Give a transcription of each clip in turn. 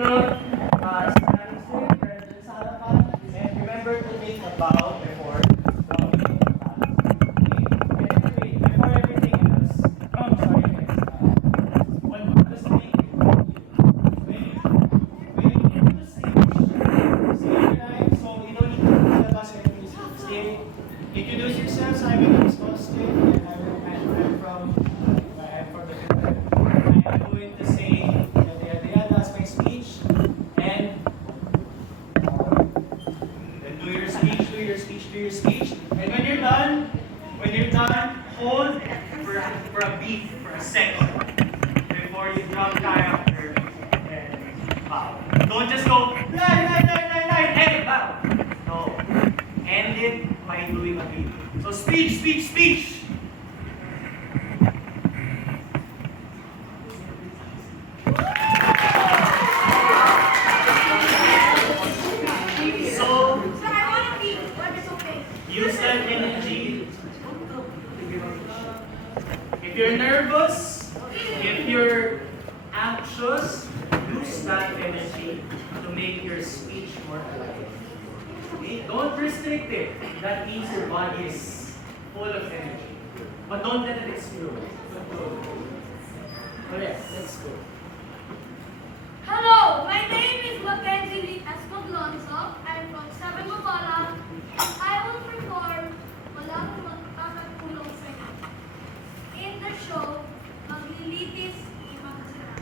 note, stand straight, turn dun sa harapan, and remember to make a bow before bowing. Okay, before everything else, oh, sorry guys. One more, just to make it when you go to stay your line, so you don't need to labas everything. Stay, introduce yourself, Simon is Austin, and I'm from the Philippines. I am going to say that's my speech, and then do your speech, do your speech, do your speech, and when you're done, hold for a beat, for a second, before you drop character and bow. Don't just go, hey, bow. No, end it by doing a beat. So speech, speech, speech. Use that energy. If you're nervous, if you're anxious, use that energy to make your speech more alive. Okay? Don't restrict it. That means your body is full of energy. But don't let it explode. Okay, let's go. Hello, my name is Mackenzie Lee Espoglonzo. I'm from 7 Mapala. I will perform Walang Makakatulong Sa'yo. In the show, Maglilitis Ibang Sila.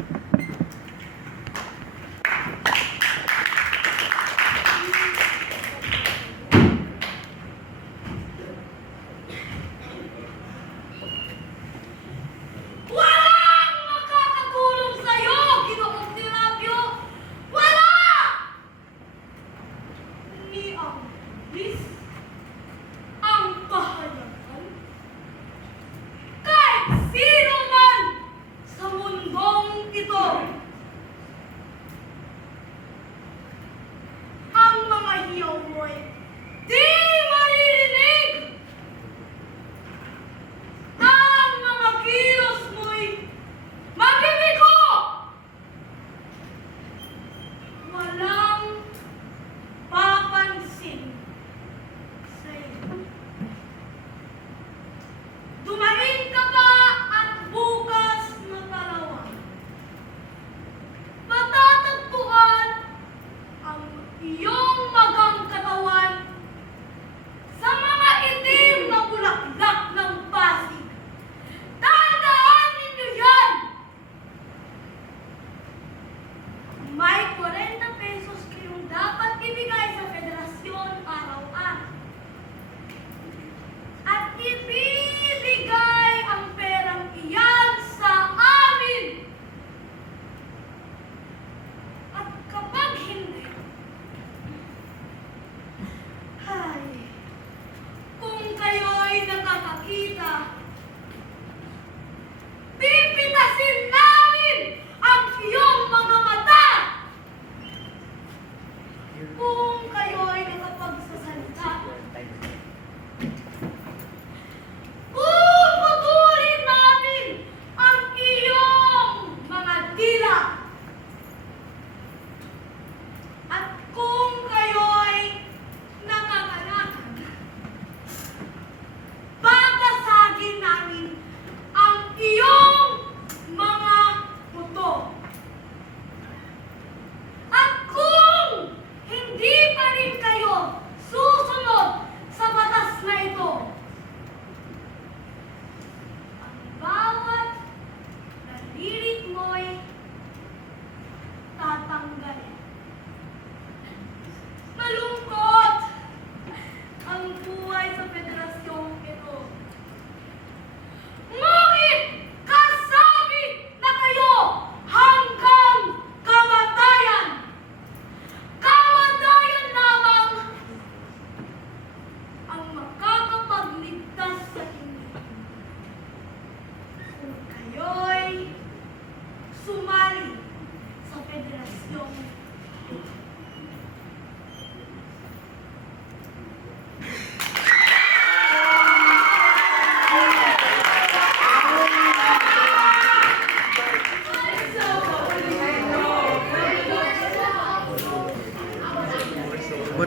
Walang makakatulong sa'yo!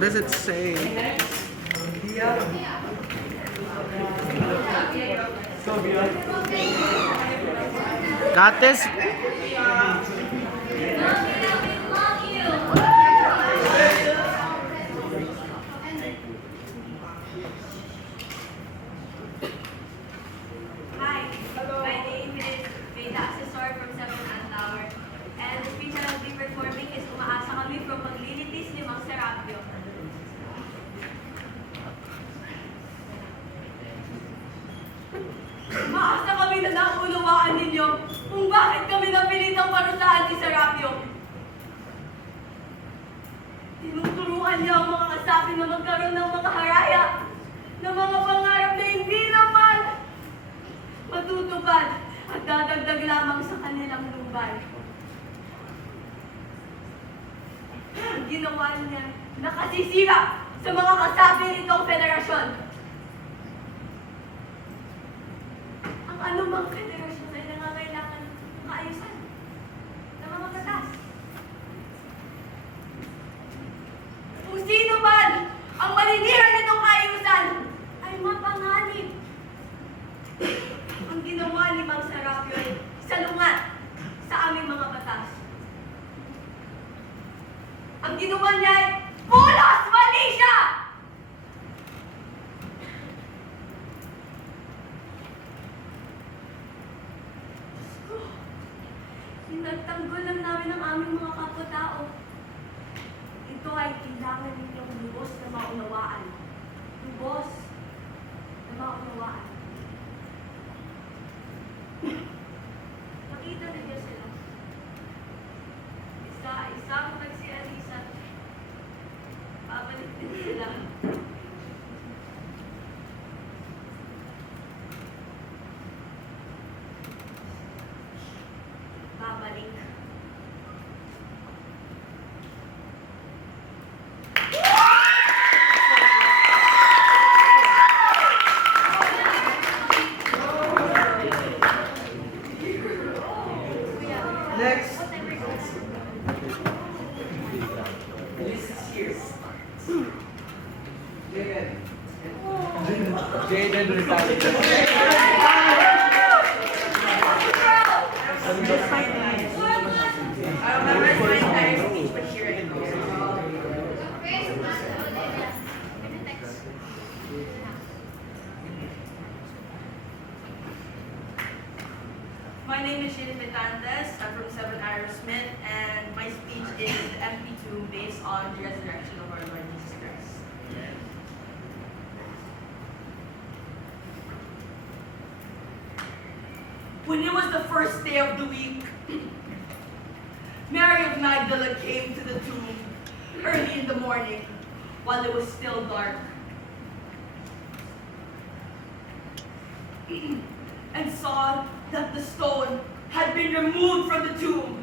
What does it say? Got this? Hi, my name is Veda Accessor from 7 Tower. And the speech I will be performing is Umaasa Kami from Maglilitis ni Mang Serapio. Umaasa kami na naunawaan ninyo kung bakit kami napilitang parusahan ni Serapio. Tinuturuan niya ang mga kasapi na magkaroon ng mga haraya, ng mga pangarap na hindi naman matutupad at dadagdag lamang sa kanilang lumbay. Ang ginawa niya, nakasisira sa mga kasapi nitong federasyon. Ang anumang federasyon ay nangangailangan ng kaayusan, ng mga batas. Kung sino man ang maninira nitong kaayusan ay mapanganib. Ang ginawa ni Mang Serapio ay salungat sa aming mga batas. Ang ginawa niya ay pulos mali siya! Pinagtanggol lang namin ang aming mga kapwa-tao. Ito ay kailangan ninyong lubos na maunawaan. Lubos na maunawaan. Makita ninyo sila. Isa-isa mo nagsialisan. Babalik din sila. Babalik. Next. This is here. Jaden Rizal. I don't memorize my entire speech, but here it goes. My name is Jenny Betantes. I'm from 7 Aerosmith, and my speech is MP2 based on the resurrection of our Lord Jesus Christ. When it was the first day of the week, Mary of Magdala came to the tomb early in the morning while it was still dark. And saw that the stone had been removed from the tomb.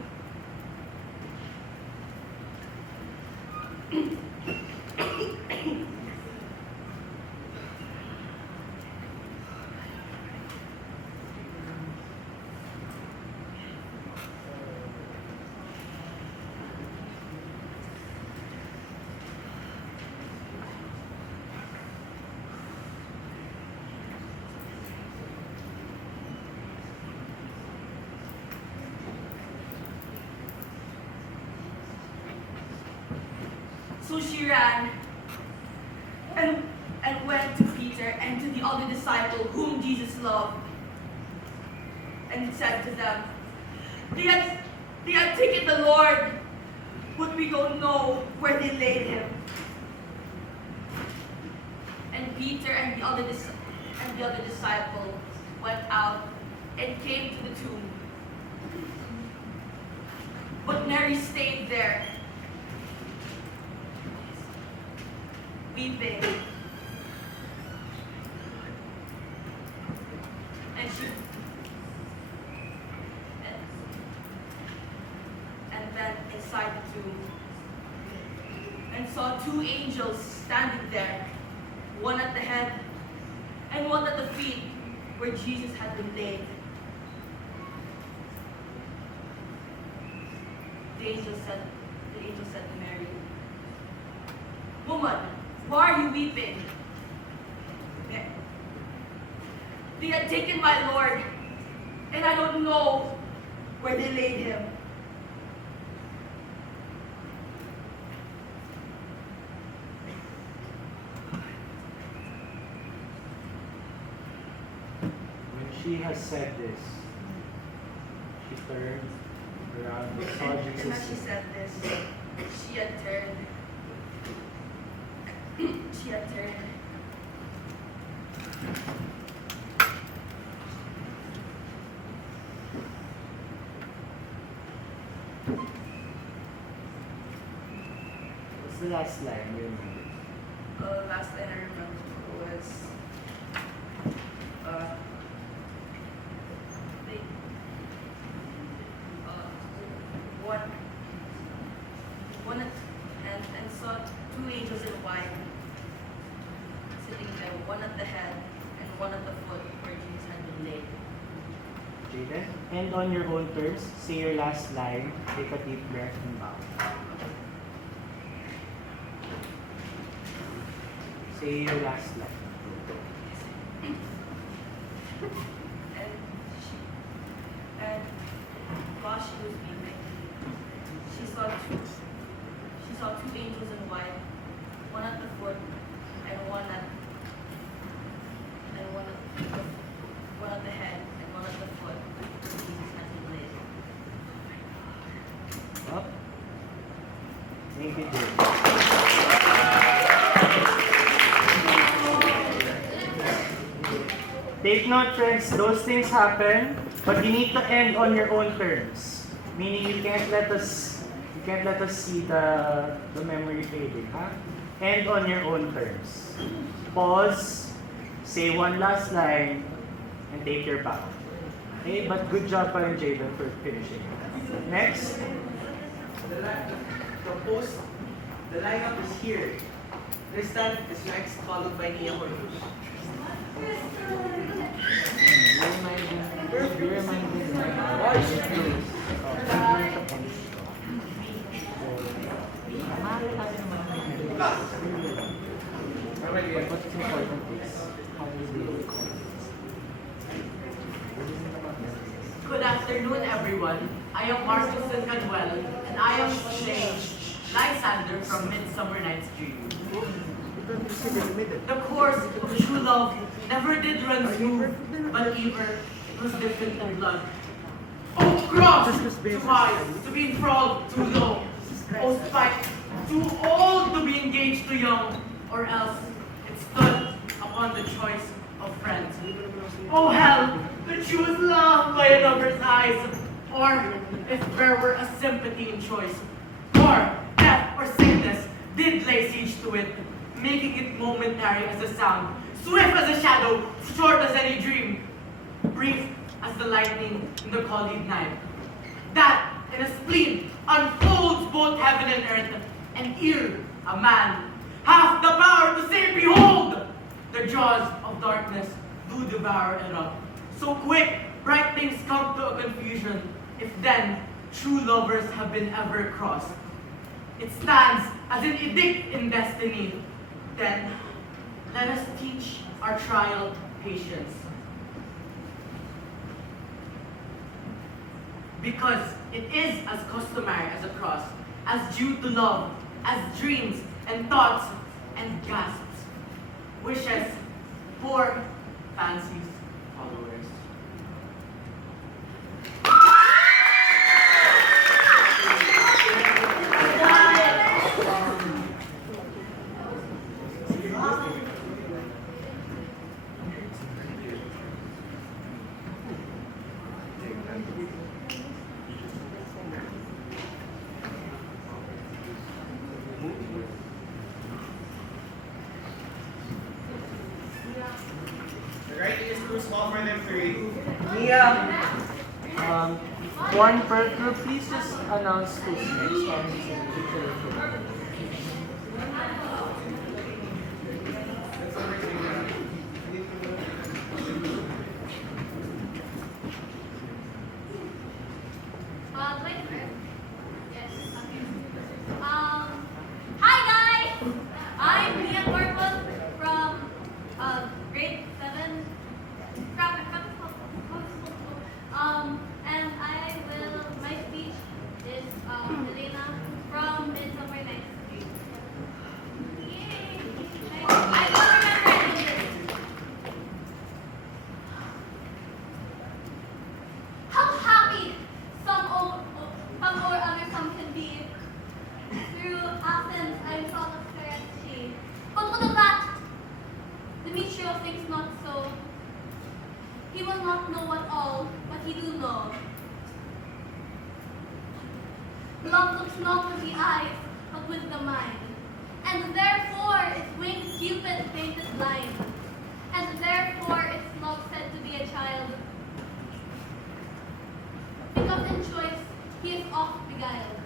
So she ran and went to Peter and to the other disciple whom Jesus loved, and said to them, they had taken the Lord, but we don't know where they laid him. And Peter and the other disciple went out and came to the tomb. But Mary stayed there, weeping. And then inside the tomb, and saw two angels standing there, one at the head and one at the feet where Jesus had been laid. The angel said to Mary, Woman, why are you weeping? They had taken my Lord, and I don't know where they laid him. When she has said this, she turned around and saw And Jesus. as she said this, she had turned. She had turned. What's the last line you remember? Last line I remember was, they, one, and saw two angels in white sitting there, one at the head and one at the foot where Jesus had been laid. Jaden? And on your own terms, say your last line, take a deep breath and bow. Say your last line. And while she was weeping, she saw two angels in white, one at the foot and one at the head and one at the foot. Jesus had been laid. Up. Thank you, Jaden. Take note, friends, those things happen, but you need to end on your own terms. Meaning you can't let us see the memory fading, huh? End on your own terms. Pause, say one last line, and take your bow. Okay, but good job pa rin, Jaden, for finishing. Next. The lineup is here. Tristan is next, followed by Nia Cornus. What's important is how they record. Good afternoon, everyone. I am Marcus Cadwell, and I am playing Lysander from Midsummer Night's Dream. The course of true love never did run smooth, but ever it was different in blood. Oh, cross! Too high to be enthralled, too low. Oh, spike! Too old to be engaged, too young. Or else it stood upon the choice of friends. Oh, hell! To choose love by another's eyes. Or if there were a sympathy in choice. Or death or sickness did lay siege to it, making it momentary as a sound, swift as a shadow, short as any dream, brief as the lightning in the colleague night. That, in a spleen, unfolds both heaven and earth, and ere a man hath the power to say, behold, the jaws of darkness do devour it up. So quick, bright things come to a confusion, if then true lovers have been ever crossed. It stands as an edict in destiny. Then, let us teach our trial patience. Because it is as customary as a cross, as due to love, as dreams and thoughts and gasps, wishes, poor fancies, followers. The writing is too small for them to read. Nia! One per group, please just announce who's next. Wait. Yes. Okay. Hi guys. Love looks not with the eyes, but with the mind. And therefore its winged Cupid painted blind. And therefore its love said to be a child. Because in choice he is oft beguiled.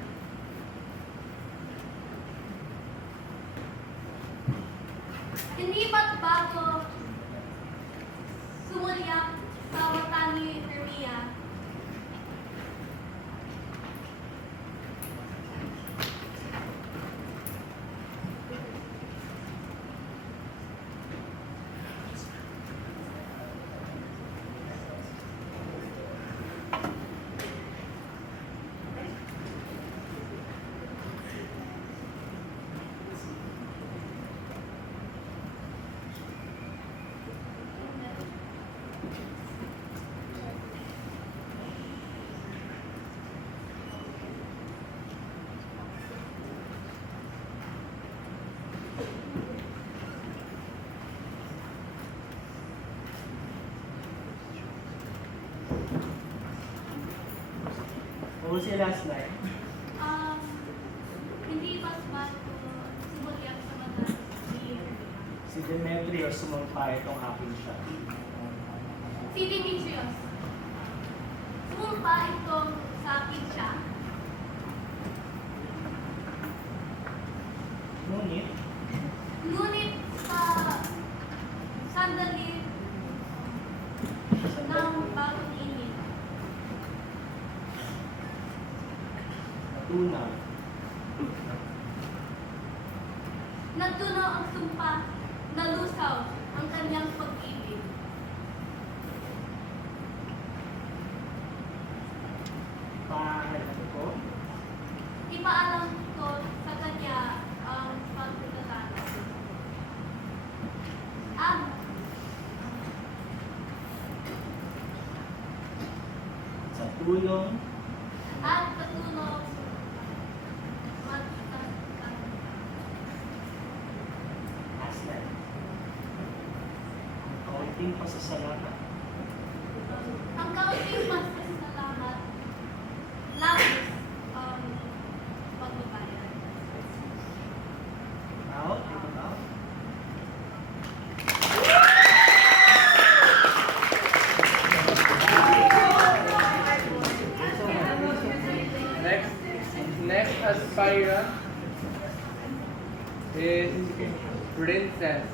Hindi ba't bago sumulyak sa mata ni Hermia? What was your last line? Hindi ba't bago sumulyak sa mata ni Hermia? Si Demetrius sumampa itong aking siya. Si Demetrius. Sumumpa itong sa akin siya. Ngunit, Ngunit sa sandali ng bagong init, nagtunaw ang sumpa, nalusaw ang kanyang pag-ibig. paalam ko, Ipaalam ko sa kanya ang pagkakataon. sa tulong, At katulong magkakaroon. aslan, ang kaunting pasasalamat, Ang kaunting pasasalamat, labis ang pagbabayad. out, take it out. Next aspirant is Princess.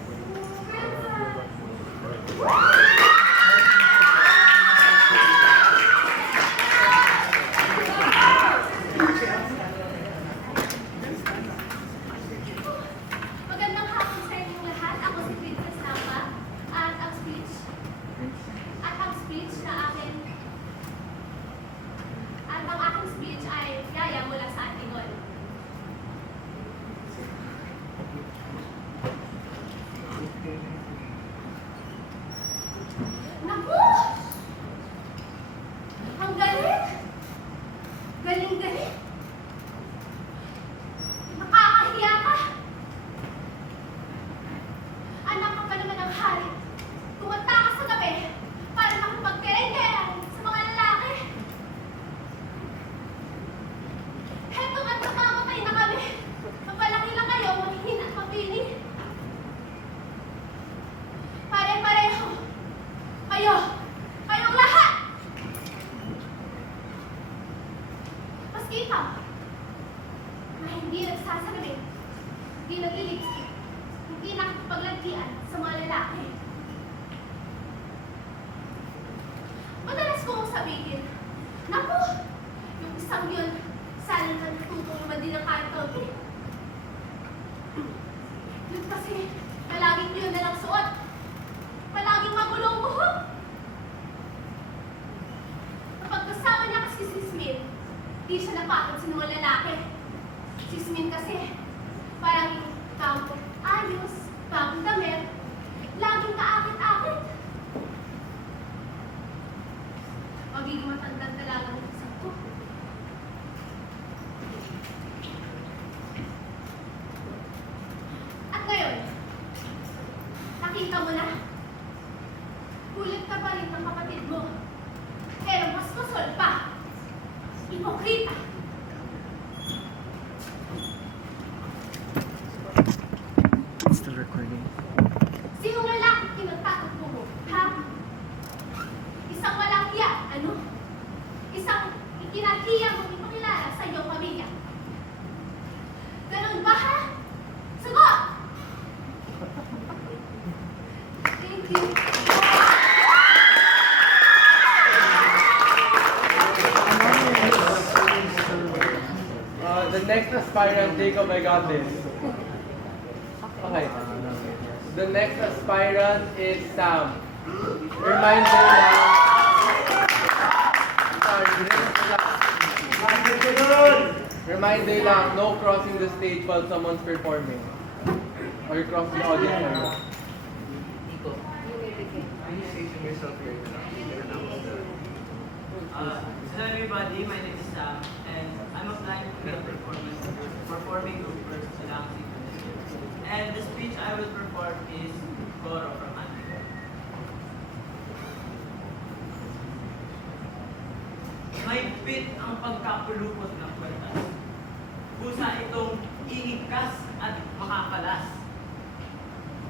Magandang hapon sa inyong lahat. Ako si Princess Napa. At ang speech na akin at ang aking speech ay yaya mula sa Antigone. Naku! Ang galing! Galing-galing! Nakakahiya ka! Anak ka pa naman ng hari. Kumanta ka sa gabi para makipagkereng-kereng sa mga lalaki. Heto at namamatay na kami. Mapalaki lang kayo, mahihina at mapili. Pare-pareho. Kayong lahat! Maski ikaw, na hindi nagsasalamin, hindi naglilipstick, hindi nakikipaglantian sa mga lalaki. Madalas kong sabihin, naku, yung isang yun, sana na natutong naman din ang kahit kaunti. Yun kasi, palaging yun na lang suot. Palaging magulong buhok. Kapag kasama niya kasi si Smin, di siya napakot sa mga lalaki. Si Smin kasi, parang yung bagong ayos, bagong damit, laging kaakit-akit. Magiging matandang dalaga ng isang ko. At ngayon, nakita mo na, kulit ka pa rin ng kapatid mo. Pero mas masol pa, hipokrita. Pinahiya mong ipakilala sa iyong pamilya. Ganun ba, ha? Sagot! Thank you. The next aspirant, Jacob, I got this. Okay. The next aspirant is Sam. Reminder lang. Sorry, reminder lang, no crossing the stage while someone's performing. Or you cross the audience area. Nico, can you station yourself here? Hello everybody, my name is Sam, and I'm applying to be a performing group for Silang City. And the speech I will perform is Goro from Antigua. Mahigpit ang pagkapulupot ng kwentas. Kusa itong iigkas at makakalas.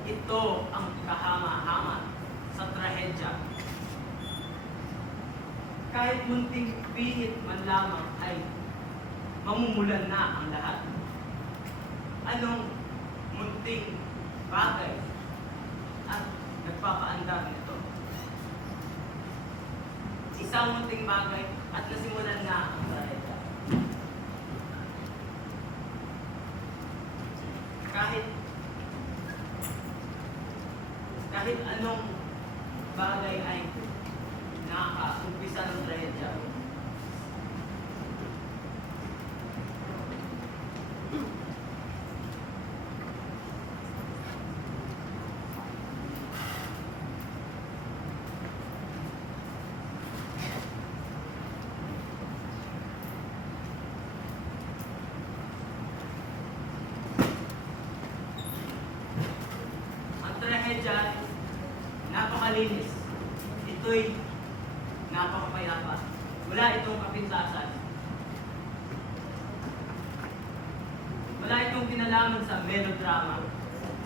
Ito ang kahama-hama sa trahedya. Kahit munting pihit man lamang ay mamumulan na ang lahat. Anong munting bagay at nagpapaandar nito? Isang munting bagay at nasimulan na ang trahedya. Kahit anong bagay ay nakaka-umpisa ng trahedya. Ang trahedya ay napakalinis. Ito'y napakapayapa. Wala itong kapintasan. Wala itong kinalaman sa melodrama,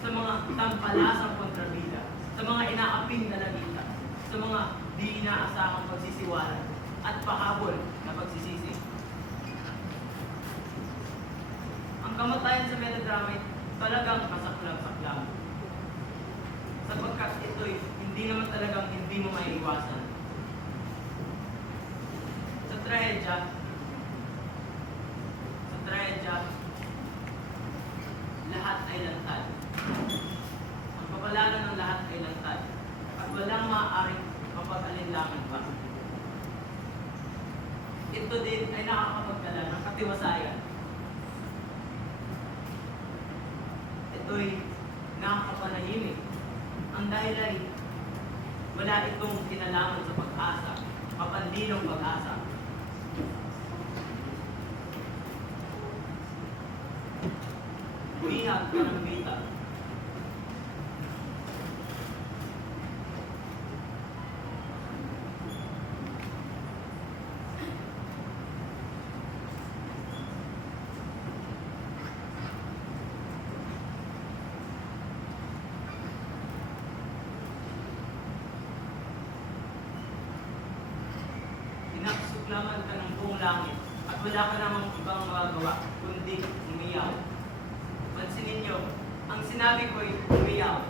sa mga tampalasang kontrabida, sa mga inaaping dalagita, sa mga di inaasahang pagsisiwalan, at pahabol na pagsisisi. Ang kamatayan sa melodrama ay talagang masaklam-saklam. Sapagkat ito'y hindi naman talagang hindi mo maiiwasan. Sa trahedya, lahat ay lantad. Ang kapalaran ng lahat ay lantad. At walang maaaring mapag-alinlangan pa. Ito din ay nakakapagdala ng katiwasayan. Ito'y nakakapanahimik. Ang dahil ay wala itong kinalaman sa pag-asa, kapandilong pag-asa. Bihag ka ng bita. Pinagsuklaman ka ng buong langit at wala ka namang ibang magagawa kundi umiyaw. Pansinin niyo, ang sinabi ko'y umiyaw,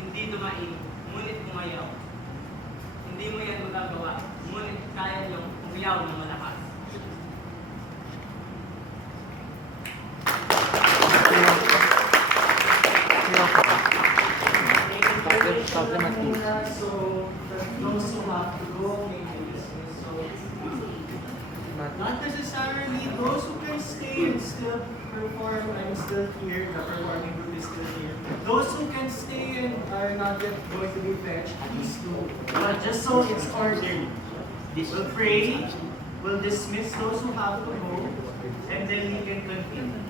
hindi dumain, ngunit umayaw. Hindi mo yan magagawa, ngunit kaya niyong umiyaw ng malakas. So, those who have to go may be dismissed. So, not necessarily those who can stay and still perform. I'm still here. The performing group is still here. Those who can stay and are not yet going to be fetched, please do. But just so it's orderly, we'll pray. We'll dismiss those who have to go, and then we can continue.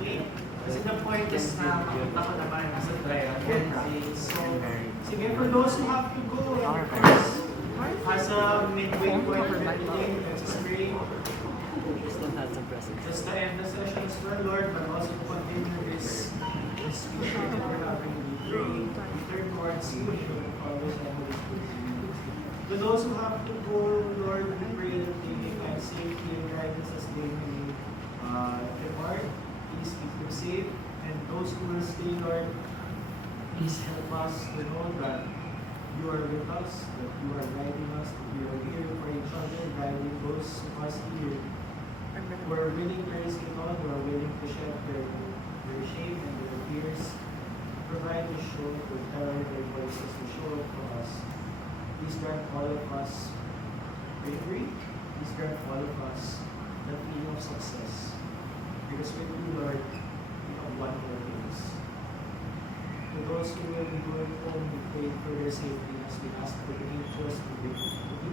Okay? Kasi the point is na makita ko naman sa trial. So, sige, for those who have to go, of course, as a midway point for the day, let's just pray. Just to end the session as well, Lord, but also to continue this speech that we're having. We pray, third Lord, see what you follows and Holy Spirit. To those who have to go, Lord, we pray that they may find safe you are with us, that you are guiding us, that we are here for each other, guiding those of us here who are willing to risk it all, who are willing to shed their shame and their fears. Provide the show, to tell their voices, to show up for us. Please grant all of us bravery. Please grant all of us the feeling of success. Because with you, Lord, we have one more place. To those who will be going home, we pray for their safety as we ask for the angels to be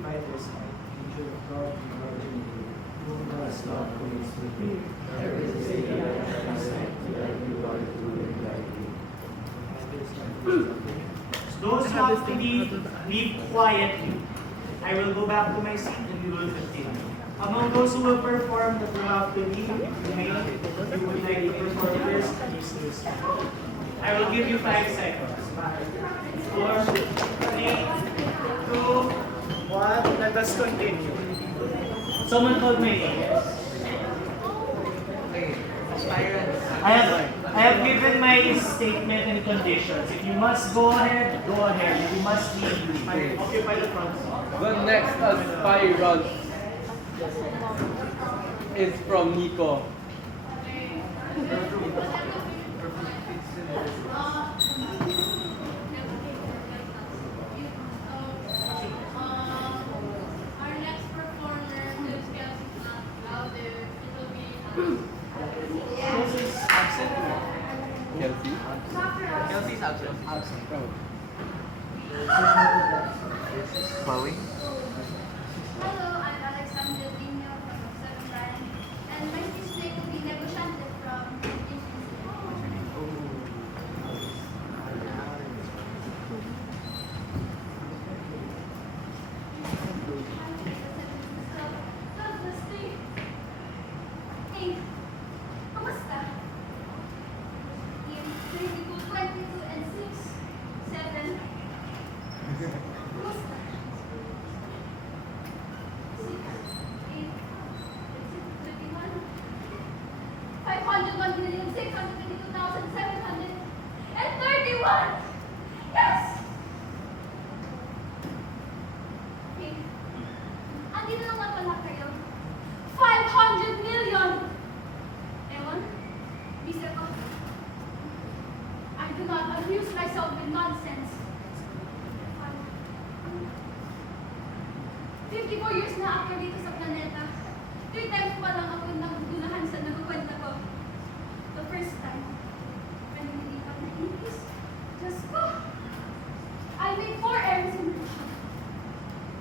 by their side. Angel of God, we love you. Whom thou hast loved, who is with thee. Every day, to like you, Lord, to like you. Those who have to leave quietly. I will go back to my seat and we will continue. Among those who will perform that will have to leave, you may, if you would like to perform first, please do so. I will give you 5 seconds. 4, 3, 2, 1. Let us continue. Someone called my name. Okay, aspirants. I have given my statement and conditions. If you must go ahead, go ahead. If you must leave, leave. Occupy the front seat. The next aspirant is from Nico. Our next performer is Kelsey out there. It will be This is absent. Kelsey? Kelsey's absent. Absent. Chloe? Hello, I'm Alexander Dino from Seven Line, and my speech name will be Negosyante from Hey, kamusta? In 22, 22, and 6, 7. Kamusta? 6, 8, 21, 501,622,731. Yes! Hey, andito naman pala kayo. 500 million! Ewan, Mr. ko. I do not amuse myself with nonsense. 54 years na ako dito sa planeta. 3 times pa lang ako nagugunahan sa nagkukwenta ko. The first time, when hindi pa na-English, Diyos ko, I made 4 errors in revision.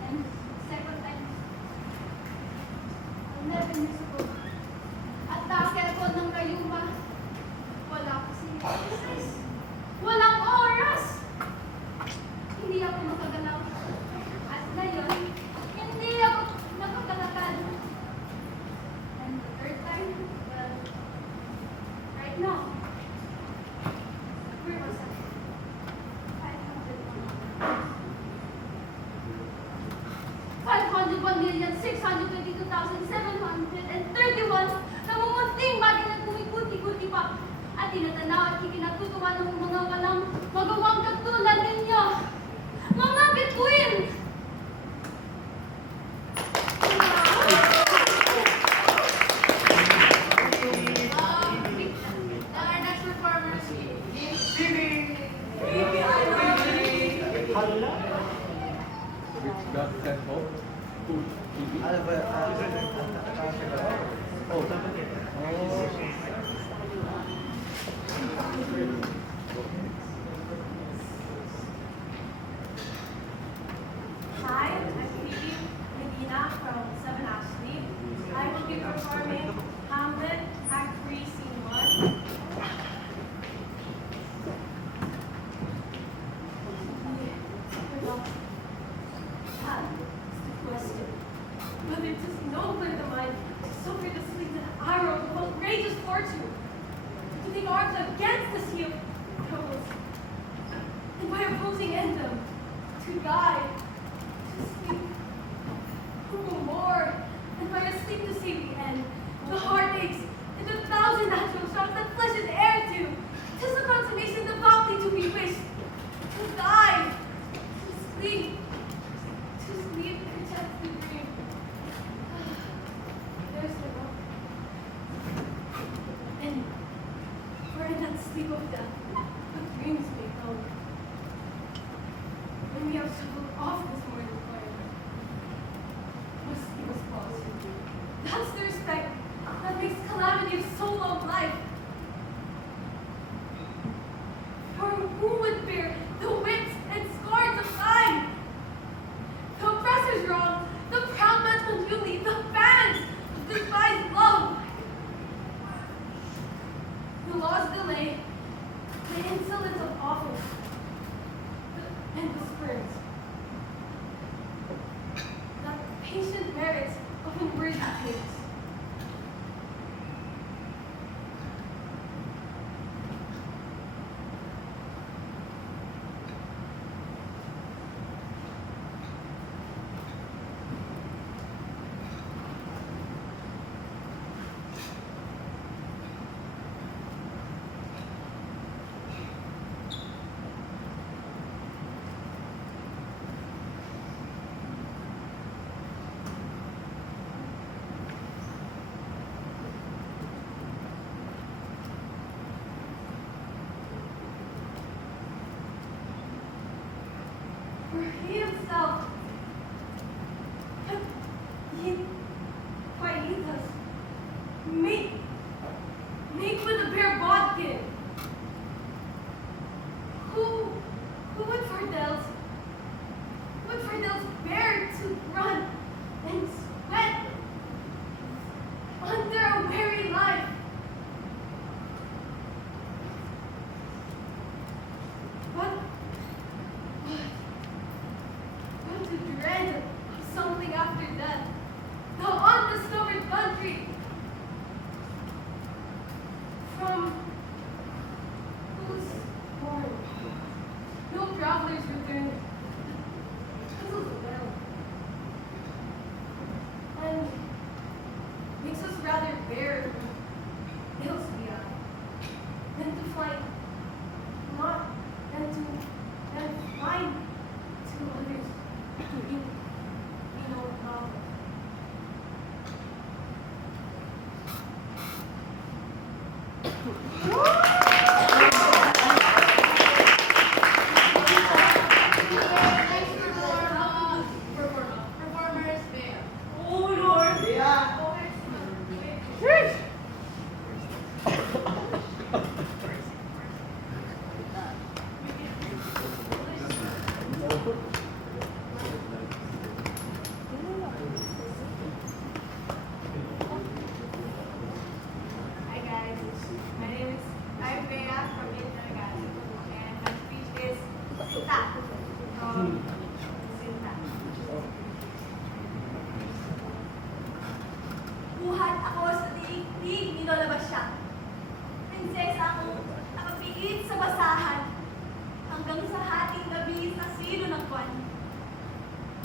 And second time, 11 years ago. At dahil ko ng kayuma, wala ko exercise. Walang oras! Hindi ako makagalaw. At ngayon, hindi ako nakakalakad. And the third time, well, right now, where was I? 501,622,731 namumunting bagay na kumikuti-kuti pa at tinatanaw at ikinatutuwa ng mga walang magawang katulad ninyo. Mga bituin! Our next performer is Hala. Which got sent home to TV. Ano ba? Oh. Hi, I'm Phoebe Medina from 7 Ashley. I will be performing Hamlet, Act 3, Scene 1. That is the question. Whether it is nobler the mind to suffer the sleep an arrow of outrageous fortune, to take arms against the sea of troubles, and by opposing end them, to die, to sleep, who will more, and by a sleep to see the end, the heartaches, and the thousand natural shocks that flesh is heir to, tis the consummation devoutly to be wished, to die, to sleep. sleep. To sleep, pretend to dream. There's the rock. And we're in that sleep of death, what dreams may come. When we have shuffled off this morning fire, must give us pause. That's the respect that makes calamity of so long life. For who would bear the whips and scorns of time? The oppressor's wrong, the proud man's contumely, the fans of despised love. The law's delay, the insolence of office, and the spurns. That patient merits of unworthy things. For he himself, he quietus, make with a bare bodkin. Who would for Del's bear to run and sweat under a weary life? What to dread of something after death, the undiscovered country, from whose bourne no travelers return. This is well, and makes us rather bear ills we are, than to fly, not than fly to others. You know how. Performers fair. Oh Lord! Hi guys, I'm Bea from Intergal, and my speech is Sinta from Sinta. Buhat ako sa tiig-tiig, ninolabas siya. Prinsesa akong nakapiit sa basahan, hanggang sa hating gabi sa silo ng kwan.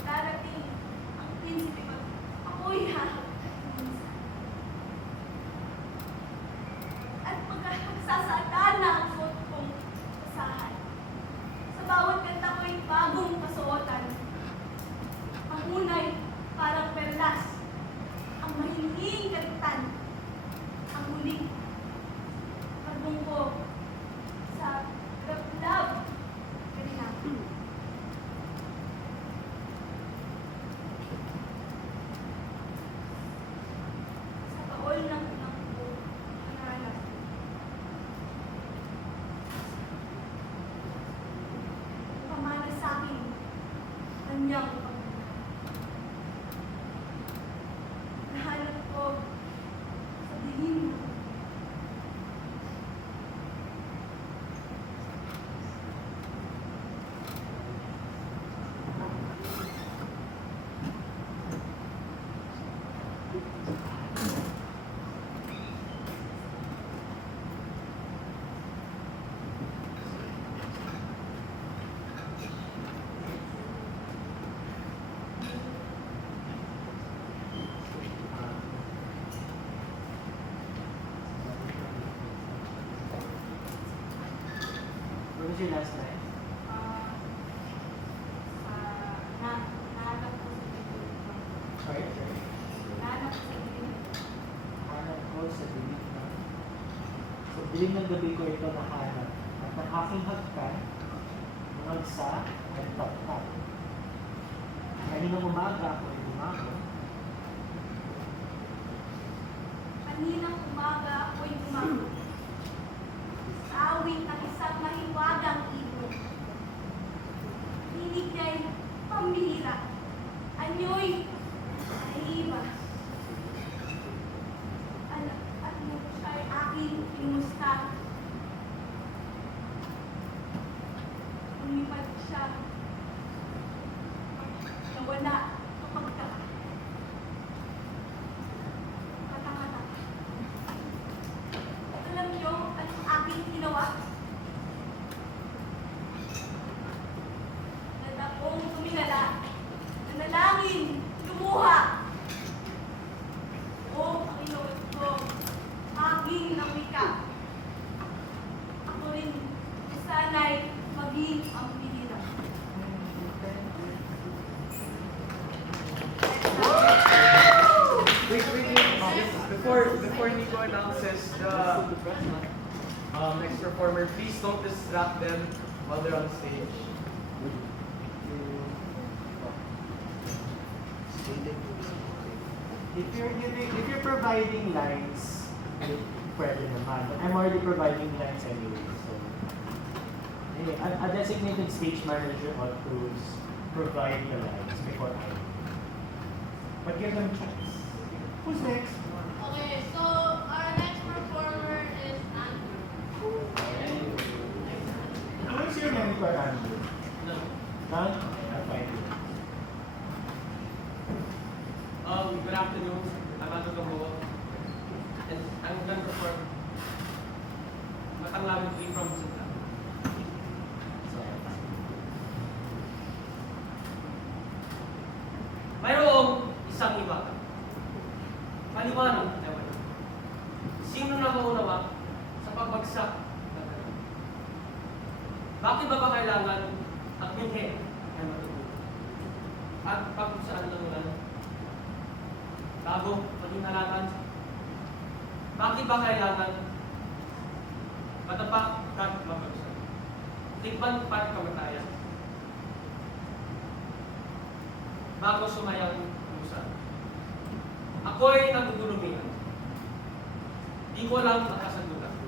Darating ang prinsipe ko, ako'y hahag. At magsasaadaan na ang suot kong basahan. Sa bawat kanta ko'y bagong kasuotan. Ang unay parang perlas, ang mahinging kalitan, ang huling pagbungko sa lablab kanina. Sa kaol ng inang ko, hanap. Pamana sa akin, kanyang pagmana. Nahanap ko sa dilim. What was your last line? Sa dilim ng gabi ko ito nahanap, at ang aking hagkan, nangagsa at taptak. Kaninang umaga ako ay bumangon, Kaninang umaga ako'y bumangon. Sa awit ang isang mahiwagang ibon. Hinig niya'y pambihira. Anyo'y naiiba. At nung siya'y aking inumusta, lumipad siya. Nawala kapag kata-kata. Alam niyo anong aking ginawa? Nadakong tumilala. Nanalangin. Lumuha. O Panginoon ko, aking nawika. Ako rin sana'y maging ang pinira. Wait. Before Nico announces the next performer, please don't distract them while they're on stage. If you're providing lines, pwede naman. But I'm already providing lines anyway, so. Anyway, a designated stage manager ought to provide the lines before I. But give them a chance. Who's next? Okay, so our next performer is Andrew. Who's your mentor, Andrew? None? Fine. Good afternoon. I'm Andrew Gamboa, and I'm going to perform Matanglamin 3 from Sinta. Mayroong isang iba. Maliwanag na naman. Sino nakaunawa sa pagbagsak ng ganun? Bakit ba kailangan ang binhe na matutunan? At pag saan lamunan? Bago maging halaman? Bakit ba kailangan matapak at mabagsak? Tikman pa kamatayan. Bago sumayang lusa. Ako'y nagugulumihan. Di ko alam ang kasagutan.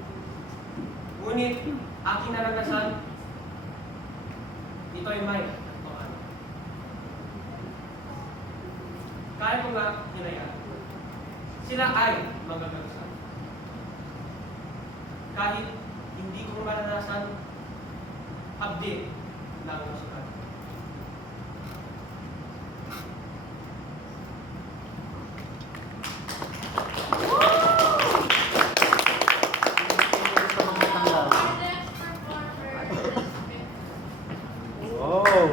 Ngunit aking naranasan, ito ay may at kaya ko nga hinayaan. Sila ay magagalusan. Kahit hindi ko maranasan, abdi lang ako sa kanya. Our next performer is Vic. Oh!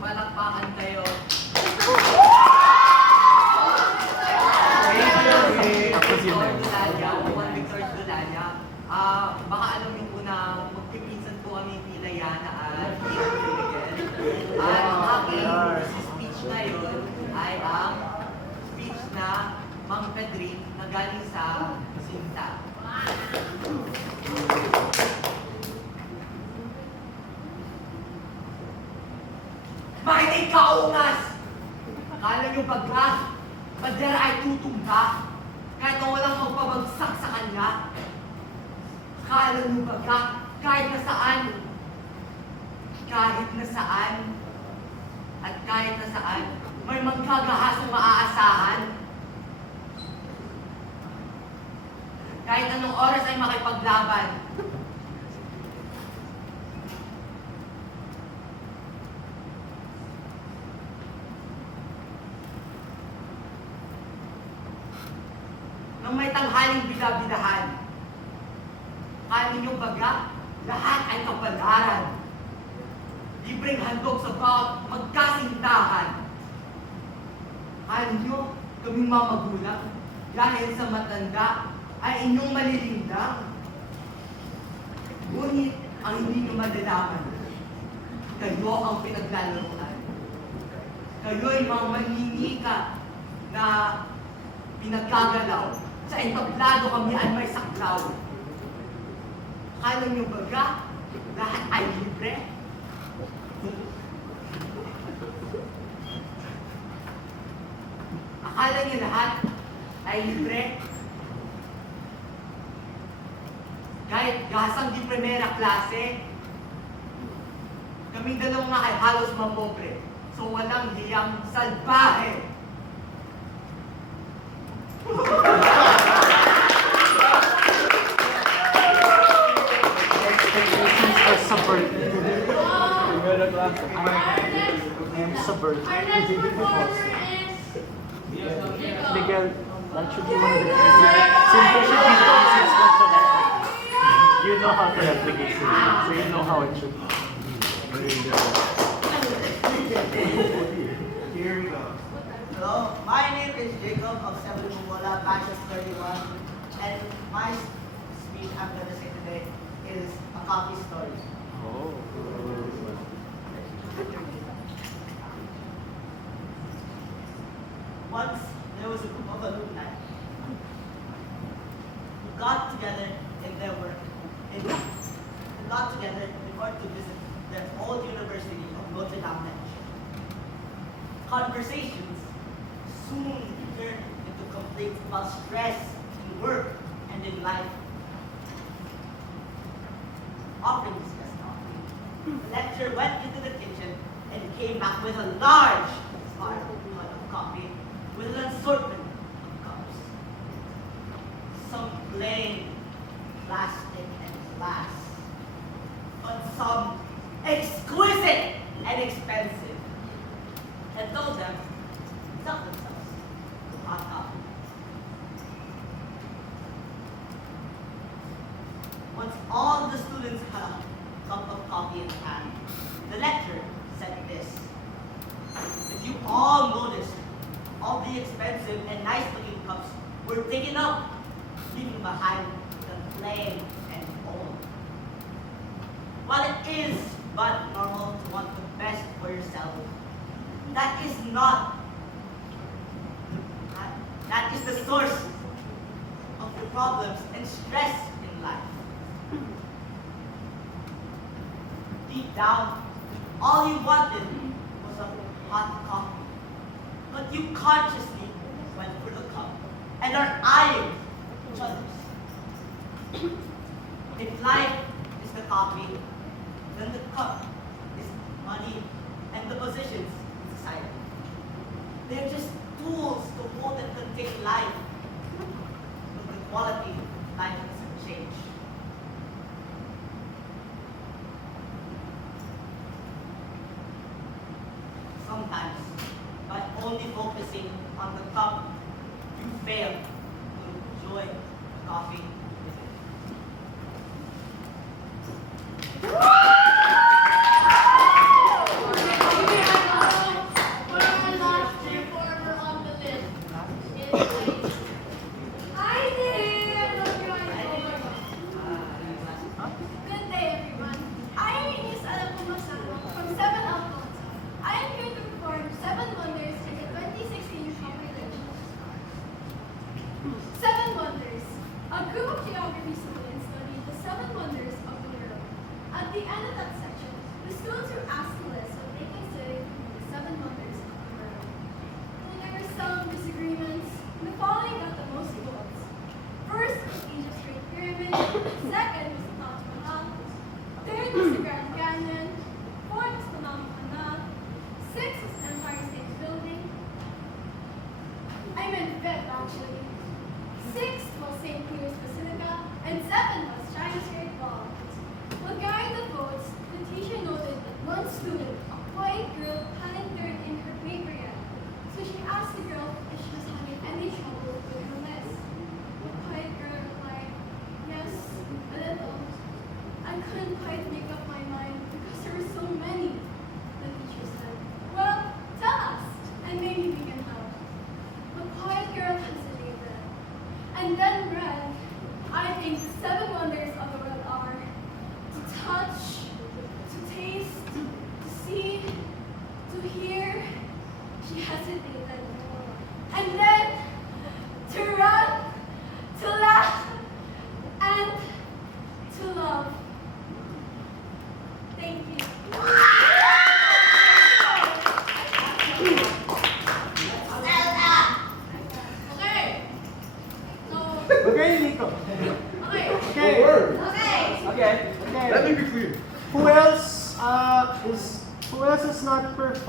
Palakpakan kayo. Victor Dulaya, Juan Victor Dulaya. Baka alam niyo po na magpipinsan po kami Pilayana at Miguel. At ang aking speech ngayon ay ang speech na Mang Pedrin na galing sa Sinta. Mahinig ka, ungas! Akala niyo baga, Padera ay tutungga kahit na walang magpabagsak sa kanya. Akala niyo baga, kahit na saan, at kahit na saan, may magkagahasong maaasahan. Kahit anong oras ay makipaglaban. Nang may tanghaling bidabidahan. Kala niyo baga, lahat ay kapalaran. Libreng handog sa bawat magkasintahan. Kala niyo, kaming mga magulang, dahil sa matanda, ay inyong malilindang. Ngunit ang hindi niyo malalaman, kayo ang pinaglalaroan. Kayo ay mga maninika na pinagkagalaw Sa entablado kami ay may saklaw. Akala niyo baga, lahat ay libre? Akala niyo lahat ay libre? Kahit gasang di primera klase, kaming dalawa nga ay halos mapobre. So walang hiyang salbahe. Expectations are subverted. Primera klase. I'm subverted. Our next performer is Miguel, that should be one of the easiest. Simple should be the easiest one to replicate. You know how to replicate simple, so you know how it should be. Here we go. Hello, my name is Jacob of 7 Bumola, batch of 31, and my speech I'm going to say today is a coffee story. Once there was a group of alumni who got together in their work, who got together in order to visit their old university of Notre Dame. Conversations soon turned into complaints about stress in work and in life. Offering this stress coffee, the lecturer went into the kitchen and came back with a large pot of coffee with an assortment of cups. Some plain plastic and glass, but some exquisite and expensive, and told them to help themselves with hot coffee. Once all the students had a cup of coffee in hand, the lecturer said this: if you all noticed, all the expensive and nice-looking cups were taken up, leaving behind the plain and old. While it is but normal to want the best for yourself, that is not, that is the source of your problems and stress in life. Deep down, all you wanted was a hot coffee, but you consciously went for the cup and are eyeing each other's. If life is the coffee, then the cup is money and the positions in society. They're just tools to hold and contain life, but the quality of life doesn't change. Sometimes, by only focusing on the cup, you fail to enjoy the coffee with it. Good day, everyone. I am Ines Alapumasano from 7 Alfonso. I am here to perform 7 wonders in the 2016 compilation. 7 wonders. A group of geography students studied the 7 wonders of the world. At the end of that section, the students were asked to list what they considered to be the 7 wonders of the world. And there were some disagreements, and the following got the most votes. First was Egypt's Great Pyramid, second was the Taj Mahal, third was the Grand Canyon, fourth was Panama Canal, sixth was Empire State Building. I meant fifth actually. Sixth was St. Peter's Basilica, and seventh was China's Great Wall. Regarding the votes, the teacher noted that one student, a quiet girl, hadn't turned in her paper yet. So she asked the girl if she was having any trouble with her list. The quiet girl replied, yes, a little. I couldn't quite make up my mind because there were so many. The teacher said, well, tell us, and maybe we can help. The quiet girl hesitated, and then read, I think the 7 wonders of the world are to touch, to taste, to see, to hear. She hesitated, and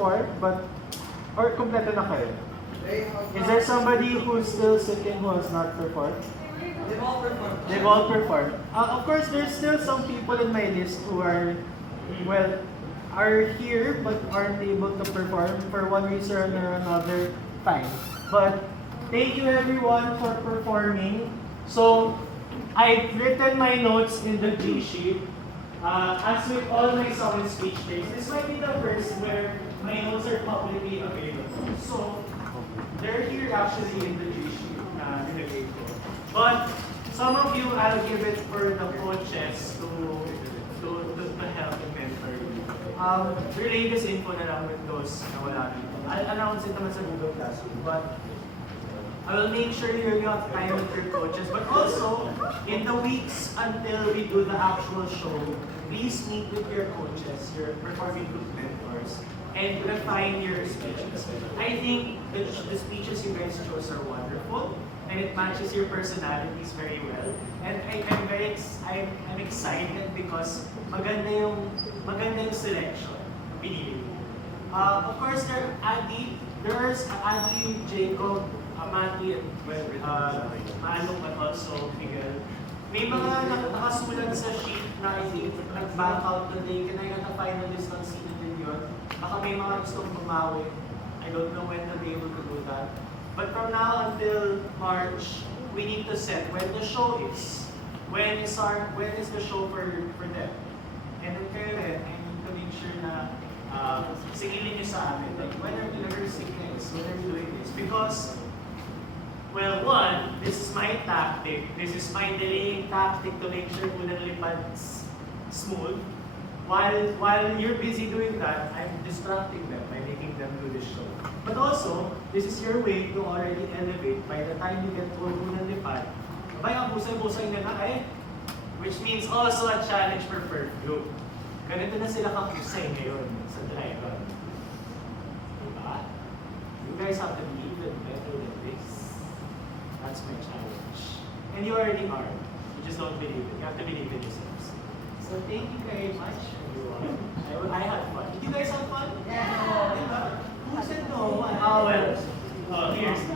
perform, but or kompleto na kayo? Is there somebody who's still sitting who has not performed? They've all performed. They've all performed. Of course, there's still some people in my list who are, well, are here but aren't able to perform for one reason or another. Fine. But thank you everyone for performing. So, I've written my notes in the G sheet. As with all my song and speech days, this might be the first where my notes are publicly available. So, they're here actually in the G sheet na nilagay ko. But some of you, I'll give it for the coaches to help and mentor you. Relay this info na lang with those na wala dito. I'll announce it naman sa Google Classroom. But I will make sure you have time with your coaches. But also, in the weeks until we do the actual show, please meet with your coaches, your performing group mentors, and refine your speeches. I think the speeches you guys chose are wonderful, and it matches your personalities very well. And I'm excited because maganda yung selection. Pinili ko. Of course, there's Adi, Jacob, Amati, and Manong, but also Miguel. May mga nakasulat sa sheet na I think nag-back out today. Can I get a finalist on sino din yun? Baka may mga gustong bumawi. I don't know when they'll be able to do that. But from now until March, we need to set when the show is. When is the show for them? And then kayo rin, I need to make sure na sigilin nyo sa amin. Like, when are we rehearsing this? When are we doing this? Because, well, one, this is my tactic. This is my delaying tactic to make sure unang lipad's smooth. While you're busy doing that, I'm distracting them by making them do this show. But also, this is your way to already elevate by the time you get to unang lipad. Abay, ang busay-busay na na eh. Which means also a challenge for perfume. Ganito na sila kakusay ngayon sa Dragon. Diba? You guys have to be even better than this. That's my challenge. And you already are. You just don't believe it. You have to believe in yourselves. So thank you very much, everyone. I had fun. Did you guys have fun? Yeah. Diba? Who said no? Oh, well.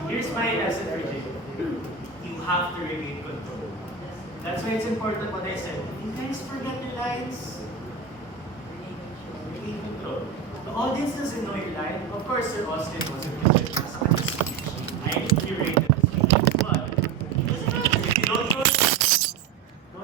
Here's my lesson for you. You have to regain control. That's why it's important what I said. You guys forget your lines. Regain control. The audience doesn't know your line. Of course, Sir Austin wasn't mentioned. Nasa kanyang speech. I curated